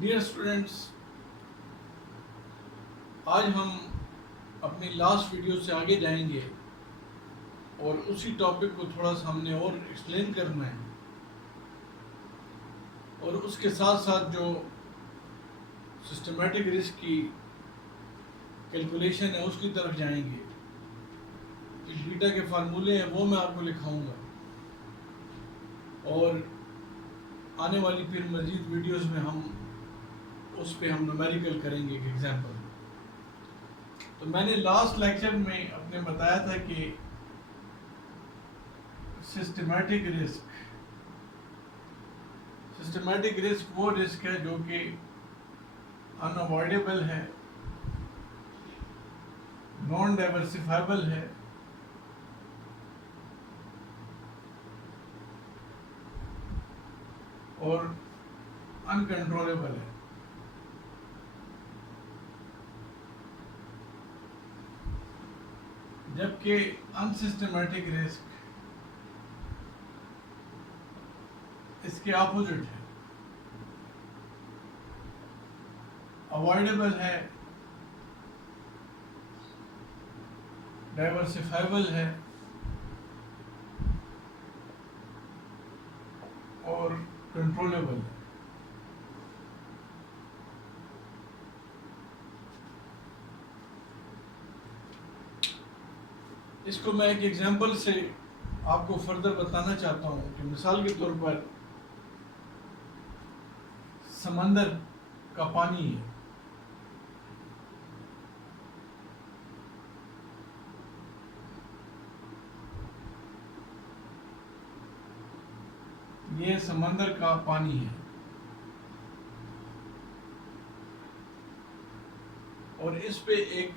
Dear students, آج ہم اپنی لاسٹ ویڈیو سے آگے جائیں گے اور اسی ٹاپک کو تھوڑا سا ہم نے اور ایکسپلین کرنا ہے، اور اس کے ساتھ ساتھ جو سسٹمیٹک رسک کی کیلکولیشن ہے اس کی طرف جائیں گے۔ بیٹا کے فارمولے ہیں وہ میں آپ کو لکھاؤں گا، اور آنے والی پھر مزید ویڈیوز میں ہم اس پہ ہم نومیریکل کریں گے ایک ایگزامپل۔ تو میں نے لاسٹ لیکچر میں اپنے بتایا تھا کہ سسٹمیٹک رسک وہ رسک ہے جو کہ ان اوائڈیبل ہے، نان ڈائیورسیفائبل ہے، اور انکنٹرولیبل ہے۔ جبکہ انسسٹمیٹک رسک اس کے اپوزٹ ہے، اوائڈیبل ہے، ڈائیورسیفائبل ہے، اور کنٹرولیبل ہے۔ اس کو میں ایک ایگزامپل سے آپ کو فردر بتانا چاہتا ہوں کہ مثال کے طور پر سمندر کا پانی ہے، یہ سمندر کا پانی ہے، اور اس پہ ایک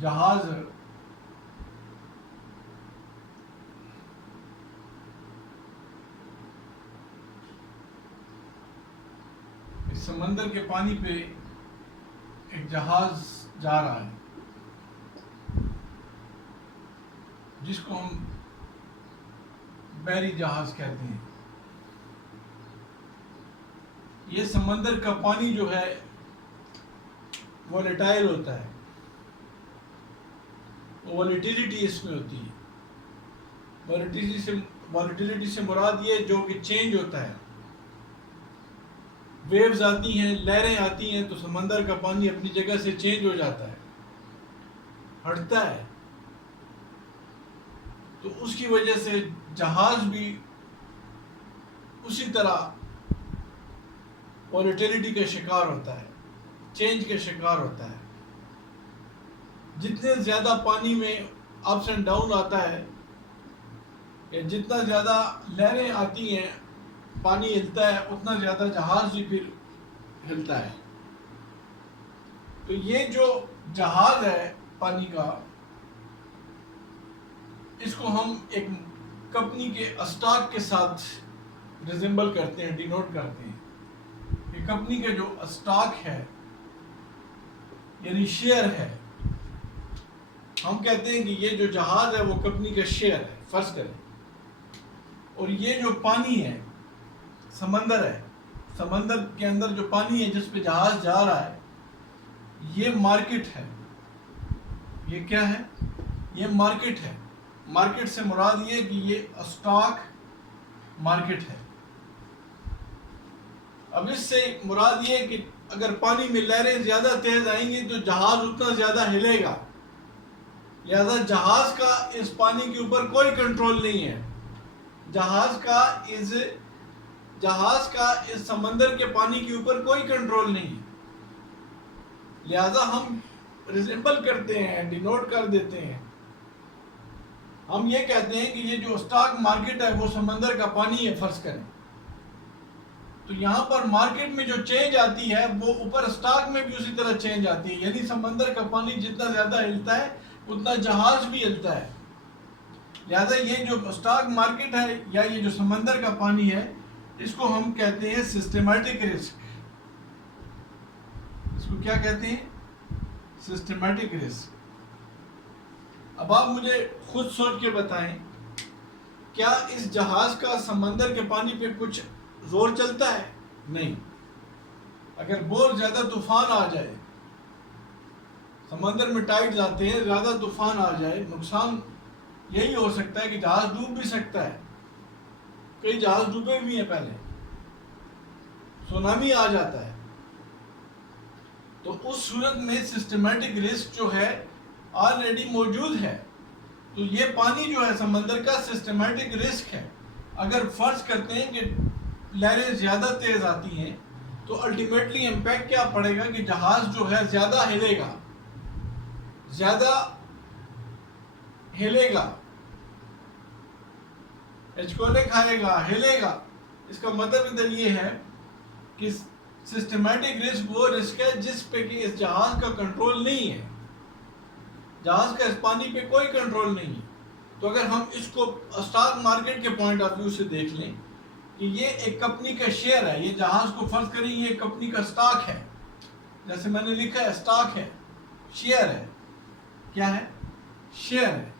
جہاز اس سمندر کے پانی پہ ایک جہاز جا رہا ہے جس کو ہم بحری جہاز کہتے ہیں۔ یہ سمندر کا پانی جو ہے وولیٹائل ہوتا ہے، وولیٹیلیٹی اس میں ہوتی ہے۔ وولیٹیلیٹی سے مراد یہ جو کہ چینج ہوتا ہے، ویوز آتی ہیں، لہریں آتی ہیں، تو سمندر کا پانی اپنی جگہ سے چینج ہو جاتا ہے، ہٹتا ہے، تو اس کی وجہ سے جہاز بھی اسی طرح وولیٹیلیٹی کا شکار ہوتا ہے، چینج کا شکار ہوتا ہے۔ جتنے زیادہ پانی میں اپس اینڈ ڈاؤن آتا ہے، یا جتنا زیادہ لہریں آتی ہیں، پانی ہلتا ہے، اتنا زیادہ جہاز بھی پھر ہلتا ہے۔ تو یہ جو جہاز ہے پانی کا، اس کو ہم ایک کمپنی کے اسٹاک کے ساتھ ریزمبل کرتے ہیں، ڈینوٹ کرتے ہیں کہ کمپنی کا جو اسٹاک ہے یعنی شیئر ہے، ہم کہتے ہیں کہ یہ جو جہاز ہے وہ کمپنی کا شیئر ہے، فرض کریں، اور یہ جو پانی ہے سمندر ہے، سمندر کے اندر جو پانی ہے جس پہ جہاز جا رہا ہے، یہ مارکیٹ ہے۔ یہ کیا ہے؟ یہ مارکیٹ ہے۔ مارکیٹ سے مراد یہ کہ یہ اسٹاک مارکیٹ ہے۔ اب اس سے مراد یہ کہ اگر پانی میں لہریں زیادہ تیز آئیں گی تو جہاز اتنا زیادہ ہلے گا، لہذا جہاز کا اس پانی کے اوپر کوئی کنٹرول نہیں ہے۔ جہاز کا اس سمندر کے پانی کے اوپر کوئی کنٹرول نہیں ہے، لہذا ہم ریزمبل کرتے ہیں، ڈینوٹ کر دیتے ہیں۔ ہم یہ کہتے ہیں کہ یہ جو اسٹاک مارکیٹ ہے وہ سمندر کا پانی ہے، فرض کریں، تو یہاں پر مارکیٹ میں جو چینج آتی ہے وہ اوپر اسٹاک میں بھی اسی طرح چینج آتی ہے، یعنی سمندر کا پانی جتنا زیادہ ہلتا ہے اتنا جہاز بھی ہلتا ہے۔ لہذا یہ جو اسٹاک مارکیٹ ہے یا یہ جو سمندر کا پانی ہے، اس کو ہم کہتے ہیں سسٹمیٹک رسک۔ اس کو کیا کہتے ہیں؟ Systematic risk. اب آپ مجھے خود سوچ کے بتائیں، کیا اس جہاز کا سمندر کے پانی پہ کچھ زور چلتا ہے؟ نہیں. اگر بہت زیادہ طوفان آ جائے، سمندر میں ٹائڈز آتے ہیں، زیادہ طوفان آ جائے، نقصان یہی ہو سکتا ہے کہ جہاز ڈوب بھی سکتا ہے. کئی جہاز ڈوبے بھی ہیں پہلے، سونامی آ جاتا ہے. تو اس صورت میں سسٹمیٹک رسک جو ہے آلریڈی موجود ہے. تو یہ پانی جو ہے سمندر کا سسٹمیٹک رسک ہے. اگر فرض کرتے ہیں کہ لہریں زیادہ تیز آتی ہیں تو الٹیمیٹلی امپیکٹ کیا پڑے گا کہ جہاز جو ہے زیادہ ہلے گا، ہچکولے کھائے گا، ہلے گا. اس کا مطلب ادھر یہ ہے کہ سسٹمیٹک رسک وہ رسک ہے جس پہ کہ اس جہاز کا کنٹرول نہیں ہے، جہاز کا اس پانی پہ کوئی کنٹرول نہیں ہے. تو اگر ہم اس کو اسٹاک مارکیٹ کے پوائنٹ آف ویو سے دیکھ لیں کہ یہ ایک کمپنی کا شیئر ہے، یہ جہاز کو فرض کریں یہ ایک کمپنی کا اسٹاک ہے، جیسے میں نے لکھا ہے اسٹاک ہے، شیئر ہے. کیا ہے؟ شیئر ہے.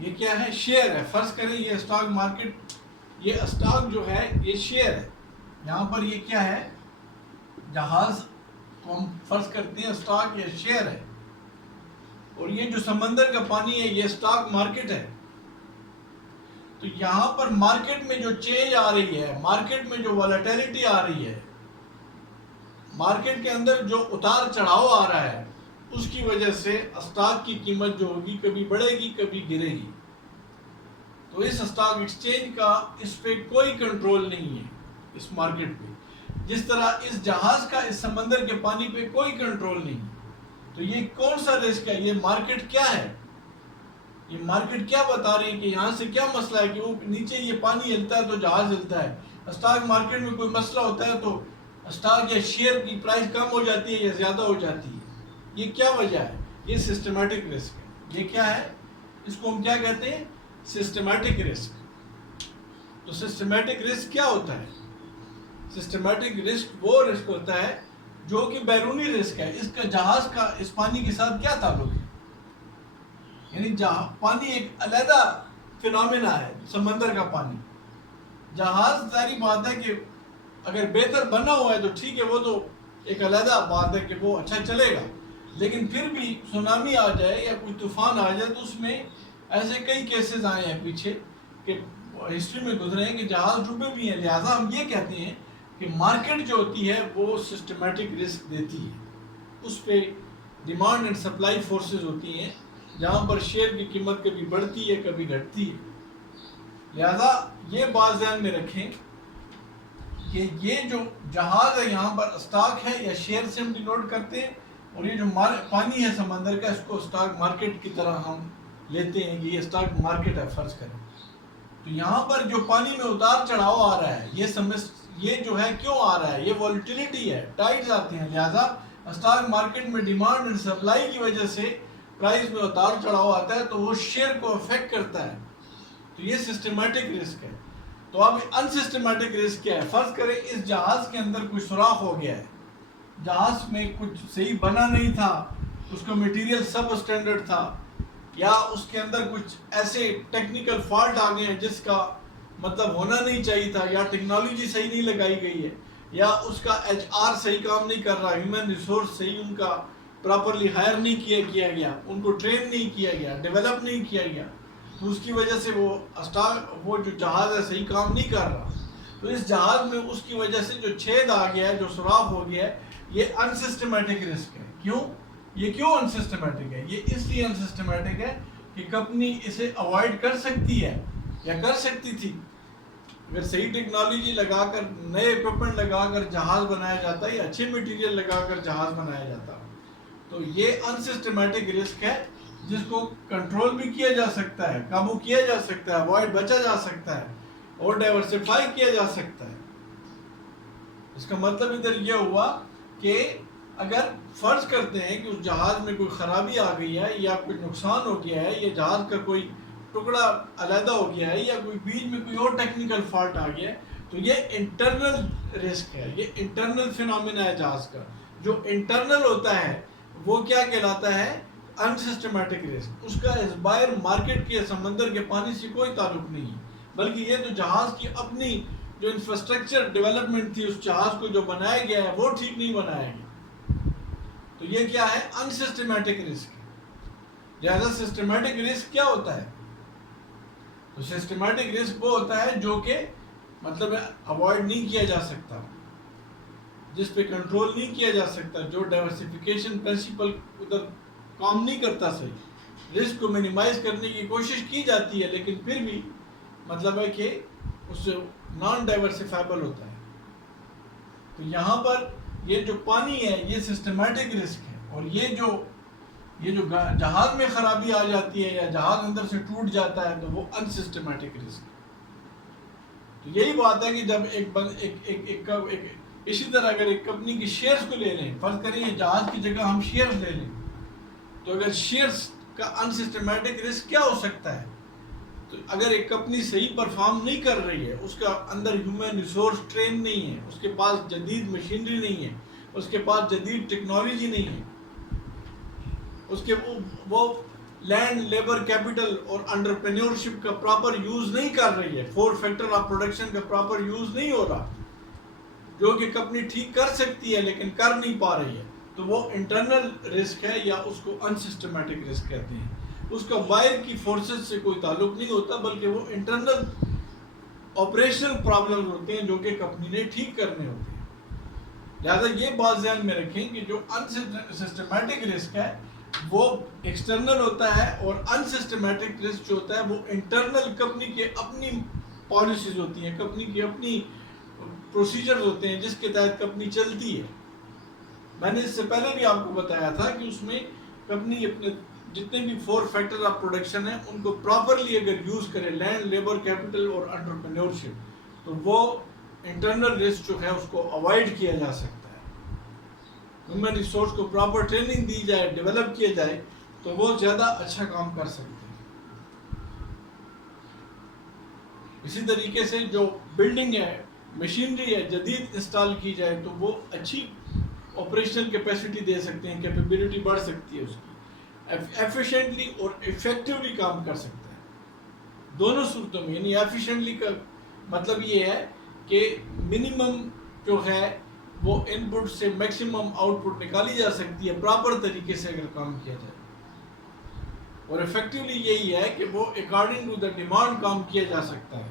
یہ کیا ہے؟ شیئر ہے. فرض کریں یہ اسٹاک مارکیٹ، یہ اسٹاک جو ہے یہ شیئر ہے. یہاں پر یہ کیا ہے؟ جہاز کو ہم فرض کرتے ہیں اسٹاک یا شیئر ہے، اور یہ جو سمندر کا پانی ہے یہ اسٹاک مارکیٹ ہے. تو یہاں پر مارکیٹ میں جو چینج آ رہی ہے، مارکیٹ میں جو والیٹیلٹی آ رہی ہے، مارکیٹ کے اندر جو اتار چڑھاؤ آ رہا ہے، اس کی وجہ سے اسٹاک کی قیمت جو ہوگی کبھی بڑھے گی کبھی گرے گی. تو اس اسٹاک ایکسچینج کا اس پہ کوئی کنٹرول نہیں ہے، اس مارکیٹ پہ، جس طرح اس جہاز کا اس سمندر کے پانی پہ کوئی کنٹرول نہیں ہے. تو یہ کون سا رسک ہے؟ یہ مارکیٹ کیا ہے؟ یہ مارکیٹ کیا بتا رہی ہے کہ یہاں سے کیا مسئلہ ہے کہ وہ نیچے یہ پانی ہلتا ہے تو جہاز ہلتا ہے. اسٹاک مارکیٹ میں کوئی مسئلہ ہوتا ہے تو اسٹاک یا شیئر کی پرائس کم ہو جاتی ہے یا زیادہ ہو جاتی ہے. یہ کیا وجہ ہے؟ یہ سسٹمیٹک رسک ہے. یہ کیا ہے؟ اس کو ہم کیا کہتے ہیں؟ Systematic risk. تو سسٹمیٹک رسک کیا ہوتا ہے؟ سسٹمیٹک رسک وہ رسک ہوتا ہے جو کہ بیرونی رسک ہے. اس کا جہاز کا اس پانی کے ساتھ کیا تعلق ہے؟ یعنی پانی ایک علیحدہ فینومینا ہے، سمندر کا پانی. جہاز ظاہری بات ہے کہ اگر بہتر بنا ہوا ہے تو ٹھیک ہے، وہ تو ایک علیحدہ بات ہے کہ وہ اچھا چلے گا. لیکن پھر بھی سونامی آ جائے یا کوئی طوفان آ جائے تو اس میں ایسے کئی کیسز آئے ہیں پیچھے کہ ہسٹری میں گزرے ہیں کہ جہاز ڈوبے بھی ہیں. لہٰذا ہم یہ کہتے ہیں کہ مارکیٹ جو ہوتی ہے وہ سسٹمیٹک رسک دیتی ہے. اس پہ ڈیمانڈ اینڈ سپلائی فورسز ہوتی ہیں جہاں پر شیئر کی قیمت کبھی بڑھتی ہے کبھی گھٹتی ہے. لہذا یہ بات ذہن میں رکھیں کہ یہ جو جہاز ہے یہاں پر اسٹاک ہے یا شیئر سے ہم ڈینوٹ کرتے ہیں، اور یہ جو پانی ہے سمندر کا اس کو اسٹاک مارکیٹ کی طرح ہم لیتے ہیں کہ یہ اسٹاک مارکیٹ ہے فرض کریں. تو یہاں پر جو پانی میں اتار چڑھاؤ آ رہا ہے یہ جو ہے کیوں آ رہا ہے؟ یہ والیٹیلٹی ہے، ٹائڈز آتے ہیں. لہذا اسٹاک مارکیٹ میں ڈیمانڈ اینڈ سپلائی کی وجہ سے پرائز میں اتار چڑھاؤ آتا ہے تو وہ شیئر کو افیکٹ کرتا ہے. تو یہ سسٹمیٹک رسک ہے. تو اب ان سسٹمیٹک رسک کیا ہے؟ فرض کریں اس جہاز کے اندر کوئی سوراخ ہو گیا ہے، جہاز میں کچھ صحیح بنا نہیں تھا، اس کا میٹیریل سب اسٹینڈرڈ تھا، یا اس کے اندر کچھ ایسے ٹیکنیکل فالٹ آ گئے ہیں جس کا مطلب ہونا نہیں چاہیے تھا، یا ٹیکنالوجی صحیح نہیں لگائی گئی ہے، یا اس کا ایچ آر صحیح کام نہیں کر رہا، ہیومن ریسورس صحیح ان کا پراپرلی ہائر نہیں کیا گیا، ان کو ٹرین نہیں کیا گیا، ڈیولپ نہیں کیا گیا. تو اس کی وجہ سے وہ جو جہاز ہے صحیح کام نہیں کر رہا. تو اس جہاز میں اس کی وجہ سے جو چھید آ گیا ہے، جو سوراخ ہو گیا ہے، یہ ان سسٹمیٹک رسک ہے. کیوں؟ یہ کیوں ان سسٹمیٹک ہے؟ یہ اس لیے ان سسٹمیٹک ہے کہ کمپنی اسے اوائڈ کر سکتی ہے یا کر سکتی تھی. اگر صحیح ٹیکنالوجی لگا کر، نئے اکوپمنٹ لگا کر جہاز بنایا جاتا ہے یا اچھے میٹیریل لگا کر جہاز بنایا جاتا. تو یہ ان سسٹمیٹک رسک ہے جس کو کنٹرول بھی کیا جا سکتا ہے، قابو کیا جا سکتا ہے، اوائڈ بچا جا سکتا ہے اور ڈائیورسفائی کیا جا سکتا ہے. اس کا مطلب ادھر یہ ہوا کہ اگر فرض کرتے ہیں کہ اس جہاز میں کوئی خرابی آ گئی ہے یا کوئی نقصان ہو گیا ہے، یا جہاز کا کوئی ٹکڑا علیحدہ ہو گیا ہے، یا کوئی بیچ میں کوئی اور ٹیکنیکل فالٹ آ گیا ہے، تو یہ انٹرنل رسک ہے، یہ انٹرنل فینومینا ہے جہاز کا. جو انٹرنل ہوتا ہے وہ کیا کہلاتا ہے؟ In systematic risk. اس کا اس باہر مارکیٹ کے سمندر کے پانی سے کوئی تعلق نہیں ہے. بلکہ یہ تو جہاز کی اپنی جو انفراسٹرکچر ڈیولپمنٹ تھی اس جہاز کو جو بنایا گیا ہے وہ ٹھیک نہیں بنایا گیا. تو یہ کیا ہے؟ Unsystematic risk. لہٰذا سسٹمیٹک رسک کیا ہوتا ہے؟ تو سسٹمیٹک رسک وہ ہوتا ہے جو کہ مطلب اوائڈ نہیں کیا جا سکتا، جس پہ کنٹرول نہیں کیا جا سکتا، جو ڈائیورسفیکیشن پرنسپل ادھر کام نہیں کرتا صحیح. رسک کو منیمائز کرنے کی کوشش کی جاتی ہے لیکن پھر بھی مطلب ہے کہ اس سے نان ڈائیورسفائبل ہوتا ہے. تو یہاں پر یہ جو پانی ہے یہ سسٹمیٹک رسک ہے، اور یہ جو جہاز میں خرابی آ جاتی ہے یا جہاز اندر سے ٹوٹ جاتا ہے تو وہ انسسٹمیٹک رسک ہے. تو یہی بات ہے کہ جب اسی طرح اگر ایک کمپنی کی شیئرز کو لے لیں، فرض کریں یہ جہاز کی جگہ ہم شیئرز لے لیں، تو اگر شیئرز کا انسسٹمیٹک رسک کیا ہو سکتا ہے؟ تو اگر ایک کمپنی صحیح پرفارم نہیں کر رہی ہے، اس کا اندر ہیومن ریسورس ٹرین نہیں ہے، اس کے پاس جدید مشینری نہیں ہے، اس کے پاس جدید ٹیکنالوجی نہیں ہے، اس کے وہ لینڈ، لیبر، کیپٹل اور انٹرپرینیورشپ کا پراپر یوز نہیں کر رہی ہے، 4 فیکٹر آف پروڈکشن کا پراپر یوز نہیں ہو رہا، جو کہ کمپنی ٹھیک کر سکتی ہے لیکن کر نہیں پا رہی ہے، تو وہ انٹرنل رسک ہے یا اس کو انسسٹمیٹک رسک کہتے ہیں. اس کا باہر کی فورسز سے کوئی تعلق نہیں ہوتا بلکہ وہ انٹرنل آپریشنل پرابلم ہوتے ہیں جو کہ کمپنی نے ٹھیک کرنے ہوتے ہیں. لہٰذا یہ بات ذہن میں رکھیں کہ جو انسسٹمیٹک رسک ہے وہ ایکسٹرنل ہوتا ہے، اور انسسٹمیٹک رسک جو ہوتا ہے وہ انٹرنل کمپنی کے اپنی پالیسیز ہوتی ہیں، کمپنی کی اپنی پروسیجرز ہوتے ہیں جس کے تحت کمپنی چلتی ہے. میں نے اس سے پہلے بھی آپ کو بتایا تھا کہ اس میں کمپنی اپنے جتنے بھی 4 فیکٹر آف پروڈکشن ہیں ان کو پراپرلی اگر یوز کرے، لینڈ، لیبر، کیپٹل اور انٹرپرینیورشپ، تو وہ انٹرنل رسک جو ہے اس کو اوائڈ کیا جا سکتا ہے. ہیومن ریسورس کو پراپر ٹریننگ دی جائے، ڈیولپ کیا جائے تو وہ زیادہ اچھا کام کر سکتے ہیں. اسی طریقے سے جو بلڈنگ ہے، مشینری ہے، جدید انسٹال کی جائے تو وہ اچھی آپریشنل کیپیسٹی دے سکتے ہیں، کیپیبلٹی بڑھ سکتی ہے اس کی، ایفیشینٹلی اور ایفیکٹولی کام کر سکتا ہے دونوں صورتوں میں. یعنی ایفیشینٹلی کا مطلب یہ ہے کہ منیمم جو ہے وہ ان پٹ سے میکسیمم آؤٹ پٹ نکالی جا سکتی ہے پراپر طریقے سے اگر کام کیا جائے، اور افیکٹولی یہی ہے کہ وہ اکارڈنگ ٹو دا ڈیمانڈ کام کیا جا سکتا ہے،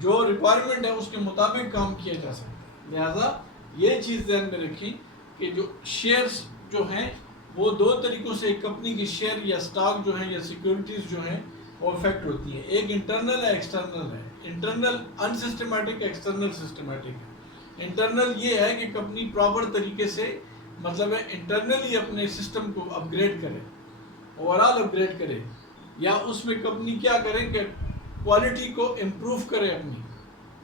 جو ریکوائرمنٹ ہے اس کے مطابق کام کیا جا سکتا ہے. لہٰذا یہ چیز ذہن میں رکھیں کہ جو شیئرز جو ہیں وہ 2 طریقوں سے ایک کمپنی کی شیئر یا اسٹاک جو ہیں یا سیکیورٹیز جو ہیں وہ افیکٹ ہوتی ہیں. ایک انٹرنل ہے، ایکسٹرنل ہے. انٹرنل انسسٹمیٹک، ایکسٹرنل سسٹمیٹک ہے. انٹرنل یہ ہے کہ کمپنی پراپر طریقے سے مطلب ہے انٹرنلی اپنے سسٹم کو اپ گریڈ کرے، اوور آل اپ گریڈ کرے، یا اس میں کمپنی کیا کرے کہ کوالٹی کو امپروو کرے اپنی،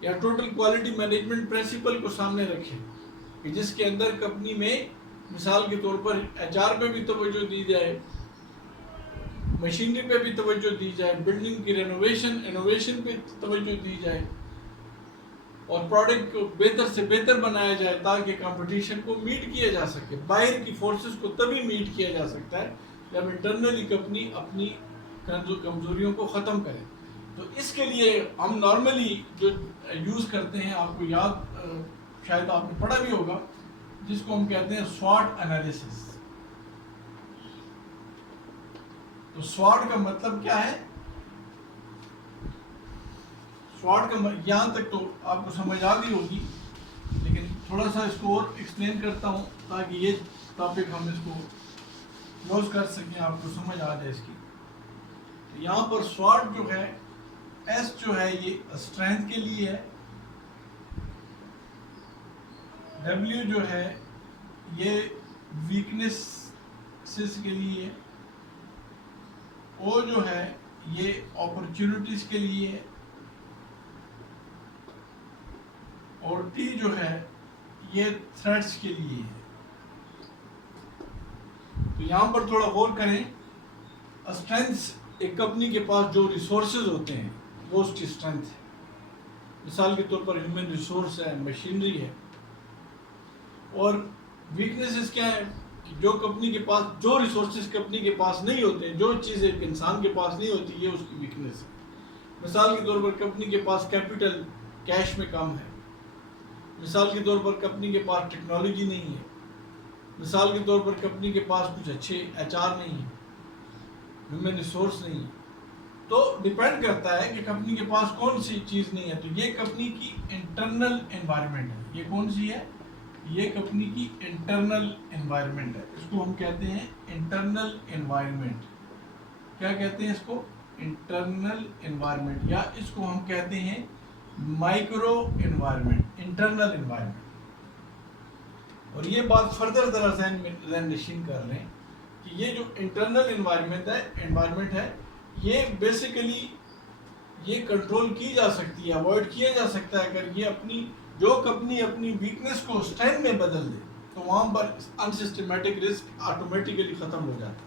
یا ٹوٹل کوالٹی مینجمنٹ پرنسپل کو سامنے رکھے کہ جس کے اندر کمپنی میں مثال کے طور پر HR پہ بھی توجہ دی جائے، مشینری پہ بھی توجہ دی جائے، بلڈنگ کی انوویشن پہ توجہ دی جائے، اور پروڈکٹ کو بہتر سے بہتر بنایا جائے تاکہ کمپٹیشن کو میٹ کیا جا سکے. باہر کی فورسز کو تبھی میٹ کیا جا سکتا ہے جب انٹرنلی کمپنی اپنی کمزوریوں کو ختم کرے. تو اس کے لیے ہم نارملی جو یوز کرتے ہیں، آپ کو یاد شاید آپ نے پڑھا بھی ہوگا، جس کو ہم کہتے ہیں SWOT انالیسس. تو SWOT کا مطلب کیا ہے؟ SWOT کا یہاں تک تو آپ کو سمجھ آ گئی ہوگی، لیکن تھوڑا سا اس کو اور ایکسپلین کرتا ہوں تاکہ یہ ٹاپک ہم اس کو کلوز کر سکیں، آپ کو سمجھ آ جائے اس کی. یہاں پر SWOT جو ہے، S جو ہے یہ اسٹرینتھ کے لیے ہے، W جو ہے یہ ویکنیسز کے لیے ہے، O جو ہے یہ اپرچونٹیز کے لیے ہے، اور T جو ہے یہ تھریٹس کے لیے ہے. تو یہاں پر تھوڑا غور کریں. اسٹرینتھس، ایک کمپنی کے پاس جو ریسورسز ہوتے ہیں وہ اس کی اسٹرینتھ ہے. مثال کے طور پر ہیومن ریسورس ہے، مشینری ہے. اور ویکنیسز کیا ہے کہ جو کمپنی کے پاس جو ریسورسز کمپنی کے پاس نہیں ہوتے ہیں، جو چیز ایک انسان کے پاس نہیں ہوتی، یہ اس کی ویکنیس ہے. مثال کے طور پر کمپنی کے پاس کیپٹل کیش میں کم ہے، مثال کے طور پر کمپنی کے پاس ٹیکنالوجی نہیں ہے، مثال کے طور پر کمپنی کے پاس کچھ اچھے HR نہیں ہے، ہیومن ریسورس نہیں ہے. تو ڈیپینڈ کرتا ہے کہ کمپنی کے پاس کون سی چیز نہیں ہے. تو یہ کمپنی کی انٹرنل انوائرمنٹ ہے. یہ کون سی ہے؟ یہ کمپنی کی انٹرنل انوائرمنٹ ہے. اس کو ہم کہتے ہیں انٹرنل انوائرمنٹ. کیا کہتے ہیں اس کو؟ انٹرنل انوائرمنٹ، یا اس کو ہم کہتے ہیں مائکرو انوائرمنٹ، انٹرنل انوائرمنٹ. اور یہ بات فردر ذرا ذہن نشین کر لیں کہ یہ جو انٹرنل انوائرمنٹ ہے یہ بیسیکلی یہ کنٹرول کی جا سکتی ہے، اوائڈ کیا جا سکتا ہے اگر یہ اپنی جو کمپنی اپنی ویکنس کو اسٹرینتھ میں بدل دے تو وہاں پر انسسٹمیٹک رسک آٹومیٹیکلی ختم ہو جاتا ہے.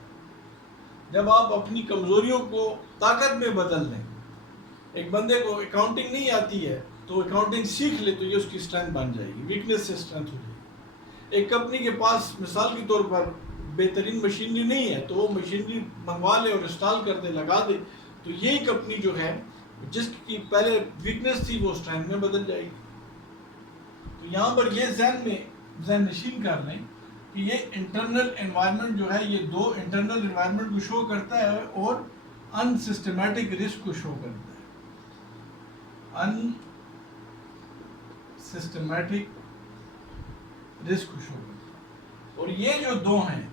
جب آپ اپنی کمزوریوں کو طاقت میں بدل دیں، ایک بندے کو اکاؤنٹنگ نہیں آتی ہے تو اکاؤنٹنگ سیکھ لے تو یہ اس کی اسٹرینتھ بن جائے گی، ویکنس سے اسٹرینتھ ہو جائے گی. ایک کمپنی کے پاس مثال کے طور پر بہترین مشینری نہیں ہے تو وہ مشینری منگوا لے اور انسٹال کر دے، لگا دے، تو یہی کمپنی جو ہے جس کی پہلے ویکنس تھی وہ اسٹرینتھ میں بدل جائے گی. تو یہاں پر یہ ذہن نشین کر لیں کہ یہ انٹرنل انوائرمنٹ جو ہے یہ دو انٹرنل انوائرمنٹ کو شو کرتا ہے اور ان سسٹمیٹک رسک کو شو کرتا ہے. ان سسٹمیٹک رسک کو شو کرتا ہے. اور یہ جو دو ہیں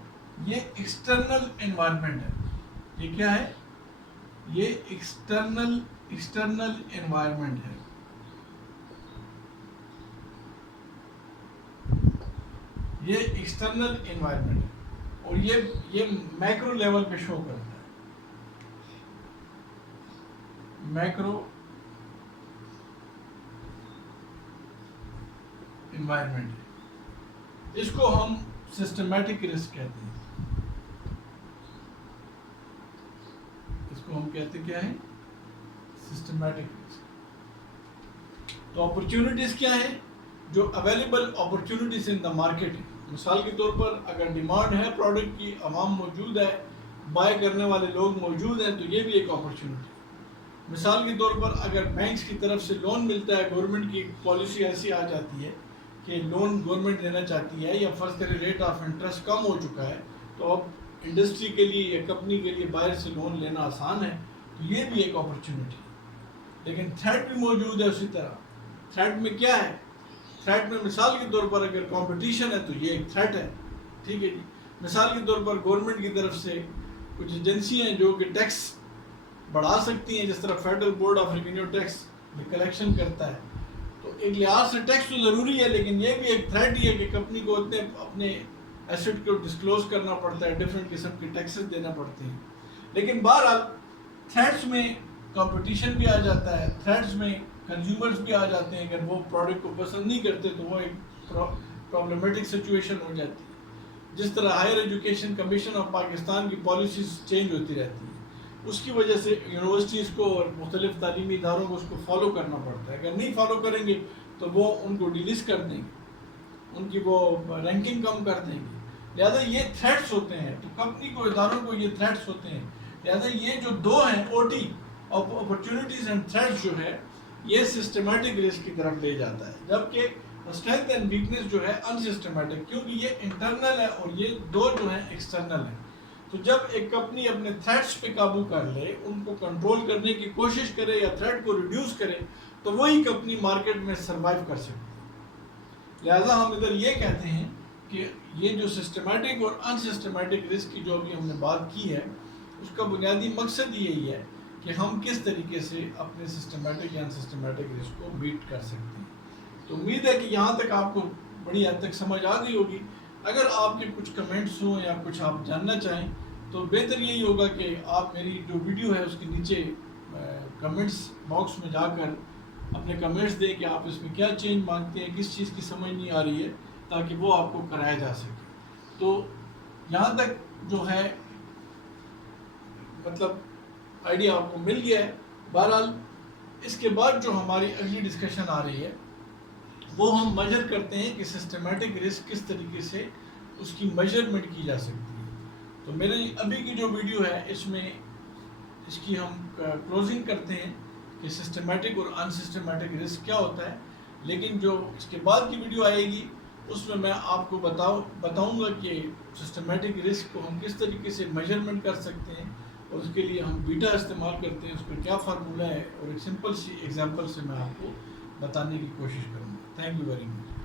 یہ ایکسٹرنل انوائرمنٹ ہے. یہ کیا ہے؟ یہ ایکسٹرنل انوائرمنٹ ہے. یہ ایکسٹرنل انوائرمنٹ ہے اور یہ میکرو لیول پہ شو کرتا ہے. میکرو انوائرمنٹ ہے. اس کو ہم سسٹمیٹک رسک کہتے ہیں. اس کو ہم کہتے کیا ہے؟ Systematic risk. تو اپرچونٹیز کیا ہیں؟ جو available opportunities in the market ہے. مثال کے طور پر اگر ڈیمانڈ ہے پروڈکٹ کی، عوام موجود ہے، بائی کرنے والے لوگ موجود ہیں، تو یہ بھی ایک اپرچونٹی ہے. مثال کے طور پر اگر بینکس کی طرف سے لون ملتا ہے، گورنمنٹ کی پالیسی ایسی آ جاتی ہے کہ لون گورنمنٹ دینا چاہتی ہے یا فرض کرے ریٹ آف انٹرسٹ کم ہو چکا ہے تو اب انڈسٹری کے لیے یا کمپنی کے لیے باہر سے لون لینا آسان ہے، تو یہ بھی ایک اپرچونٹی ہے. لیکن تھریٹ بھی موجود ہے اسی طرح. تھریٹ میں کیا ہے؟ تھریٹ میں مثال کے طور پر اگر کمپٹیشن ہے تو یہ ایک تھریٹ ہے. ٹھیک ہے جی. مثال کے طور پر گورنمنٹ کی طرف سے کچھ ایجنسی ہیں جو کہ ٹیکس بڑھا سکتی ہیں، جس طرح federal board of revenue tax collection کرتا ہے. تو ایک لحاظ سے ٹیکس تو ضروری ہے لیکن یہ بھی ایک تھریٹ ہی ہے کہ کمپنی کو اتنے اپنے ایسٹ کو ڈسکلوز کرنا پڑتا ہے، ڈفرینٹ قسم کے ٹیکسز دینا پڑتے ہیں. لیکن بہرحال تھریٹس میں کمپٹیشن بھی آ جاتا ہے، تھریٹس میں کنزیومرز بھی آ جاتے ہیں. اگر وہ پروڈکٹ کو پسند نہیں کرتے تو وہ ایک پرابلمٹک سچویشن ہو جاتی ہے. جس طرح higher education commission of Pakistan کی پالیسیز چینج ہوتی رہتی ہیں، اس کی وجہ سے یونیورسٹیز کو اور مختلف تعلیمی اداروں کو اس کو فالو کرنا پڑتا ہے. اگر نہیں فالو کریں گے تو وہ ان کو ڈیلیس کر دیں گے، ان کی وہ رینکنگ کم کر دیں گے. لہٰذا یہ تھریٹس ہوتے ہیں. تو کمپنی کو، اداروں کو یہ تھریٹس ہوتے ہیں. لہٰذا یہ جو دو ہیں OT اپرچونٹیز اینڈ تھریٹس جو ہے یہ سسٹمیٹک رسک کی طرف لے جاتا ہے، جبکہ اسٹرینتھ اینڈ ویکنس جو ہے انسسٹمیٹک، کیونکہ یہ انٹرنل ہے اور یہ دو جو ہیں ایکسٹرنل ہیں. تو جب ایک کمپنی اپنے تھریٹس پہ قابو کر لے، ان کو کنٹرول کرنے کی کوشش کرے یا تھریٹ کو ریڈیوس کرے تو وہی کمپنی مارکیٹ میں سروائیو کر سکتی ہے. لہٰذا ہم ادھر یہ کہتے ہیں کہ یہ جو سسٹمیٹک اور انسسٹمیٹک رسک کی جو ابھی ہم نے بات کی ہے اس کا بنیادی مقصد یہی ہے کہ ہم کس طریقے سے اپنے سسٹمیٹک یا انسسٹمیٹک رسک کو بیٹ کر سکتے ہیں. تو امید ہے کہ یہاں تک آپ کو بڑی حد تک سمجھ آ گئی ہوگی. اگر آپ کے کچھ کمنٹس ہوں یا کچھ آپ جاننا چاہیں تو بہتر یہی ہوگا کہ آپ میری جو ویڈیو ہے اس کے نیچے کمنٹس باکس میں جا کر اپنے کمنٹس دیں کہ آپ اس میں کیا چینج مانگتے ہیں، کس چیز کی سمجھ نہیں آ رہی ہے، تاکہ وہ آپ کو کرایا جا سکے. تو یہاں تک جو ہے مطلب آئیڈیا آپ کو مل گیا ہے. بہرحال اس کے بعد جو ہماری اگلی ڈسکشن آ رہی ہے وہ ہم میجر کرتے ہیں کہ سسٹمیٹک رسک کس طریقے سے اس کی میجرمنٹ کی جا سکتی ہے. تو میری ابھی کی جو ویڈیو ہے اس میں اس کی ہم کلوزنگ کرتے ہیں کہ سسٹمیٹک اور ان سسٹمیٹک رسک کیا ہوتا ہے. لیکن جو اس کے بعد کی ویڈیو آئے گی اس میں آپ کو بتاؤں گا کہ سسٹمیٹک رسک کو ہم کس طریقے سے میجرمنٹ کر سکتے ہیں اور اس کے لیے ہم بیٹا استعمال کرتے ہیں, اس کا کیا فارمولہ ہے, اور ایک سمپل سی ایگزامپل سے میں آپ کو بتانے کی کوشش کروں گا. Thank you very much.